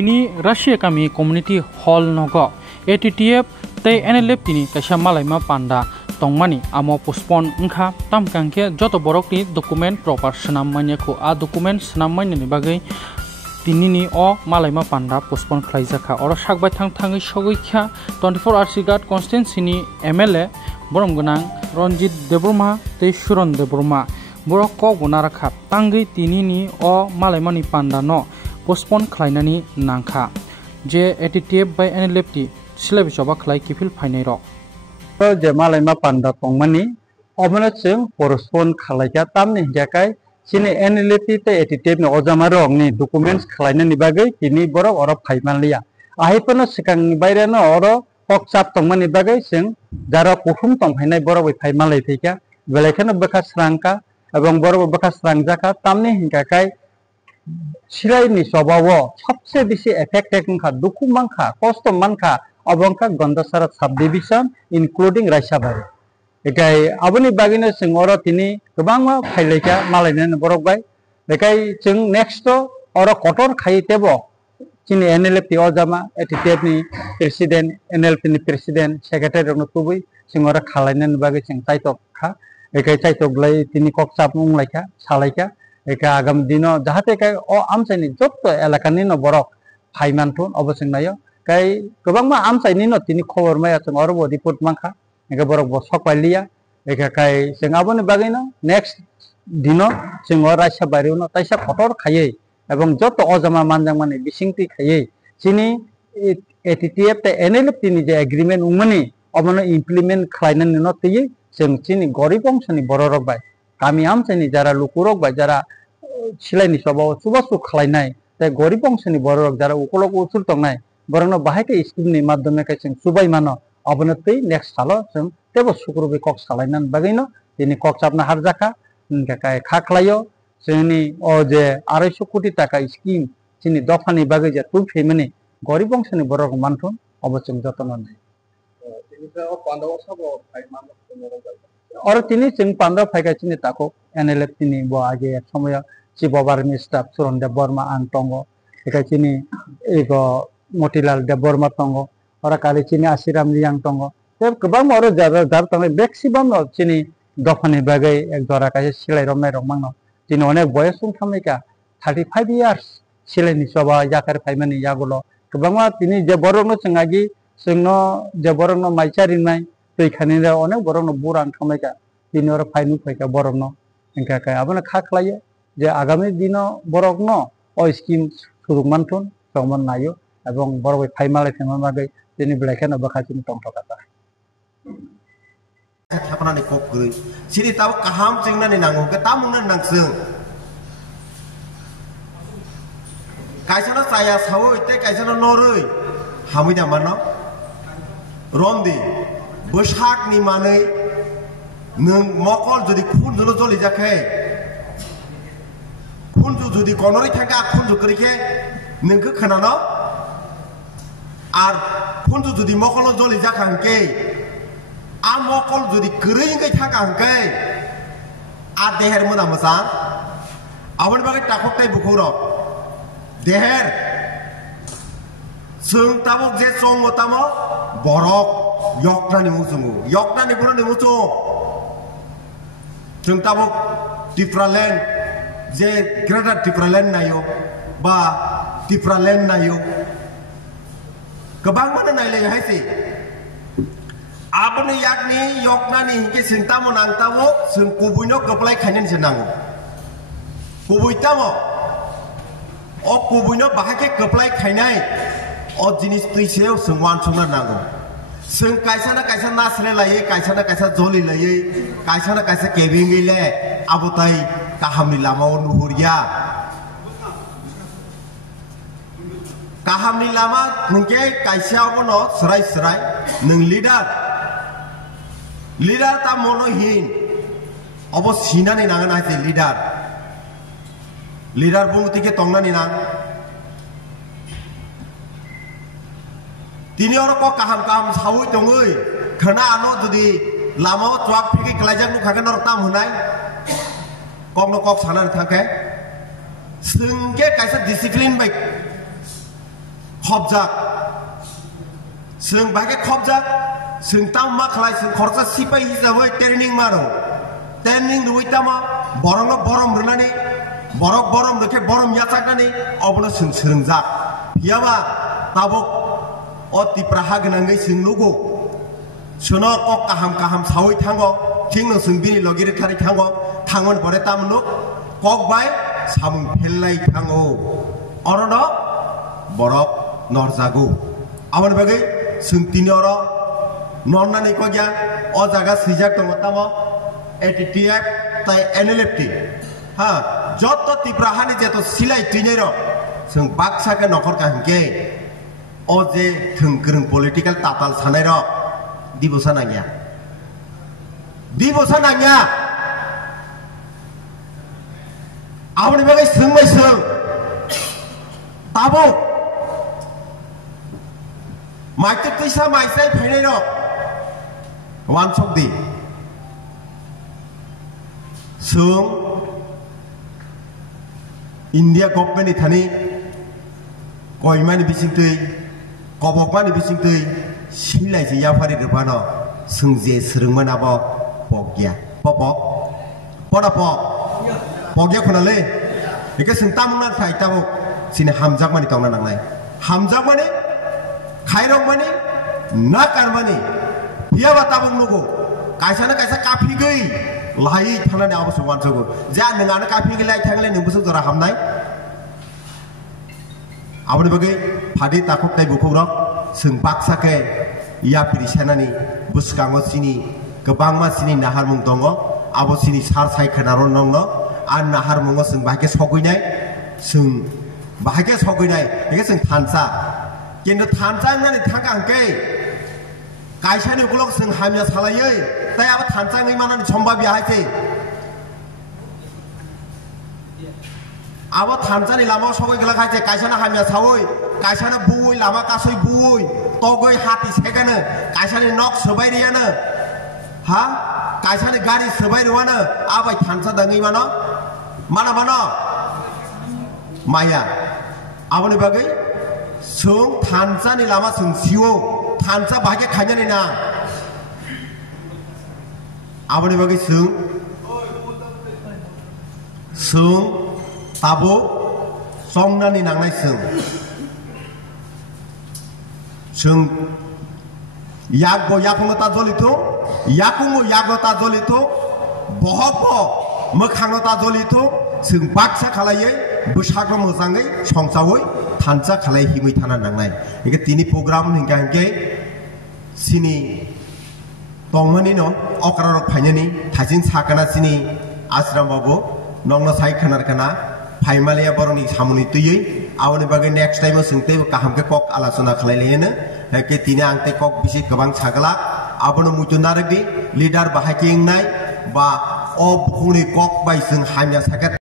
Ini Russia kami community hall nogo ATTF tei NLF tini kaisa malaima panda tongmani amo postpone engkha tamkangke joto borok ni document proper senam manyako a document senam manyani bagai tinini o malaima panda postpone khlaijaka oro sakbai thangthangai sogoi 24 hours guard constituency ni MLA borom gonang Ronjit Deborma tei Suron Deborma borok ko gonara kha tangai tinini o malaimani panda no postpone khlainani nangkha je ATTF by NLF ti syllabus बा खलाय किफिल फाइनाय र जे मालायमा पान्दा तंमानि अमनो जों परस्पन खालायगा तामनि जाकाय सिने एनएलपि ते एटिटेब नि अजामा रंनि documents खालायनानि बागै किनि बरक अर फाइमानलिया आहायपनो सिकांनि बायरानो अर हकसाब तंमानि बागै जों Zara कुफुम तंफायनाय बरक फाइमानलाय थैका बेलेखनो बखा स्रांका एवं बरक बखा स्रांजाका तामनि हिंगाकाय सिरायनि स्वभाव सबसे बेसी एफेक्टेड खा दुखु मानखा कष्ट मानखा अबंका गंदासारा सब डिविजन इंक्लूडिंग रायसाबारि एकाय आबनि बागिनो जों अर तिनि गोबांमा फाइलायका मालायनो बरक बाय बेखाय जों नेक्स्ट अर कटर खायतेबो चिनि एनएलपि अजामा एटिटेब नि प्रेसिडेंट एनएलपि नि प्रेसिडेंट सेक्रेटारि रनो तुबै जों अर खालायनो बागै जों ताइतक खा एकाय ताइतकलाय तिनि ककसाब मुंलायका सालायका एका आगाम दिनो जाहाते काय अ आमसायनि जत्त एलाकानि न बरक फाइमानथुन अबसं नायो काय गोबांमा आमसायनि न तिनि खबर माया जों अरबो रिपोर्ट माखा एका बरक बसक पाइलिया एका काय जों आबोनि बागैनो नेक्स्ट दिनो जों रायसा बारिउनो ताइसा खटर खायै एवं जत्त अजामा मानजां माने बिसिंति खायै जिनि एटिटिएफ ते एनएलएफ तिनि जे एग्रीमेंट उमनि अबनो इमप्लिमेंट खालायनानै न तैयै जों तिनि गरीब अंशनि बररक बाय गामि आमसायनि जारा लुकुरक बाय जारा सिलायनि सबाव सुबासु खालायनाय ते गरीब अंशनि बररक जारा उकलक उथुर तंनाय बरनो बाहायके स्किमनि माध्यमे जों सुबाय मानो अबनो तै नेक्स्ट सालो जों तेबो सुकुरुबे कक्स खालायनानै बागैनो दिनै कक्साबना हारजाखा इनका खाख्लायो जोंनि अ जे 250 कोटी टाका स्किम जोंनि दफानि बागै जे तुल फेमनि गरीब अंशनि बररक मानथुन अबचों जतन नाय और तिनी जों पान्डव फायगासिनो ताको एनएलएफ तिनी बो आगे एक समय चिफ ऑफ आर्मी स्टाफ सुरन देव बर्मा आं तंगो एकाचिनी एगो मोतीलाल देव बर्मा तंगो और काली चिनी आशीराम लियांग तंगो ते गोबां और जार तंग मैक्सिमाम चिनी दफानि बागै एक जरा कासे सिलाय रमनाय रममांग तिनी अनेक बयस खामैका 35 इयार्स सिलायनि सभा याकार फाइमानि यागुलो गोबांमा तिनी जे बरनो जोंगागि जोंनो जे बरनो माइचारिनाय दैखानिनो अनेक बरनो बुरान खामैका तिनी और फाइनु फायका बरनो इनका काय आबनो खाख्लायो जे आगामी दिनो बरकनो अ स्किम सुरुमानथुन जमन नायो एवं बरबै फाइमाले फेमागै तिनी ब्लेकेन बखासिन तंथकाता थापनानै ककरै सिरि ताव काहाम जेंनानि नांगौ के तामुंनो नांसों कायसना साया सावो इते कायसना नरै हामिदा मानो रमदि बैसागनि मानै नों मकल जुदि खुनजुनो जलि जाखै खुनजु जुदि कनरै थांगा खुनजु करिखे नोंखो खोनानो आर खुनजु जुदि मकल जलि जाखांके आ मकल जुदि गरैंगै थाखांके आ देहेर मोना मोजां आबोन बागै टाखकटाय बुखौर देहेर जों ताबक जे सं तामो बरक यकनानि मुसुङो यकनानि बरनि मुसुं जों ताबक टिफ्रालेन्ड जे ग्रेटार टिफ्रालेन्ड नायो बा टिफ्रालेन्ड नायो गोबां माने नायलाय हायसै आबनि याकनि यकनानि हिके सिंतामो नांतावो जों कुबुइनो गोपलाय खायनानि से नांगौ कुबुइतामो अ कुबुइनो बाहाके गोपलाय खायनाय अ जिनिस तैसेयाव जों वानसंना नांगौ जों कायसाना कायसा नासले लायै कायसाना कायसा जलि लायै कायसाना कायसा केबिंगैले आबोताय काहामनि लामाव नुहुरिया काहामनि लामा नोंके कायसायावबो न सराय सराय नों लिडार ता मनोहीन अब सिनानि नांगोन हायसे लिडार बुंतिके तंनानि नां तिनी और को काहाम काहाम सावै दङै खना आनो जुदि लामाव ट्राक फिके खलायजाक नुखागोन और ताम होनाय कम कक सानानै थांखे जोंके कायसा डिसिप्लिन बाय khobjak sung bahage khobjak sung tam ma khlai sung khorcha sipai hisabai training maro training rui tama borong borom runani borok borom reke borom yataknani obno sung srungjak piyaba tabok o tipraha gnangai sung nugo suno kok kaham sawi thango kingno sung bini logire thari thango thangon pore tamno kok bai samung phelai thango orono borok norjago amon bagai sung tinoro nonnani ko gya o jaga sijak tongo tamo ATTF tai NLFT ha joto tiprahani jeto silai tinero sung baksa ke nokor kahke o je thungkrung political tatal sanairo dibosa nangya amoni bagai sung mai sung tabo maite tisa maisai phainairo wansok di sung India government ni thani koimani bisingtui kobokmani bisingtui silai je yafari rubano sungje srungmana bo pogya popok poda pogya khonale eke sung tamna thai tabo sine hamjak mani tongna nanglai hamjak mani khairok mani nakar mani piyaba tabung nugo kaisa na kaisa kafi gei lai thanani abasu wansogo ja ningana kafi gei lai thangle ningbusu jora hamnai aboni bagai phadi takok tai bukhogrok sung baksake yapiri senani buskango sini kebangma sini nahar mung tongo abo sini sar sai khanaron nongno an nahar mungo sung bahake soguinai sung bahake soguinai eke sung thansa kintu thansa ngani thangangke kaisani ukulok sung hamya salayei tai abo thansa ngai manani sombabi haite abo thansa ni lama sogoi gela khaite kaisana hamya sawoi kaisana buoi lama kasoi buoi togoi hati segana kaisani nok sobai riana ha kaisani gari sobai ruana abai thansa dangai mana maya aboni bagai sung thansa ni lama sung siwo thansa bahage khanyani na aboni bagai sung tabo songnani nangnai sung yakgo ta jolito bohoko mokhango ta jolito sung baksa khalaiye busagro mojangai songchawoi thansa khalai himui thana nangnai eke tini program hingke sini tongmani no okrarok phainani thajin sakana sini ashram babu nongno sai khanar kana phaimaliya boroni samuni tuyei awani bagai next time sungte kahamke kok alasona khlailene ke tini angte kok bisi gabang sagala abono mutundaragi leader bahaki ngai ba o bukhuni kok bai sung hamya sakat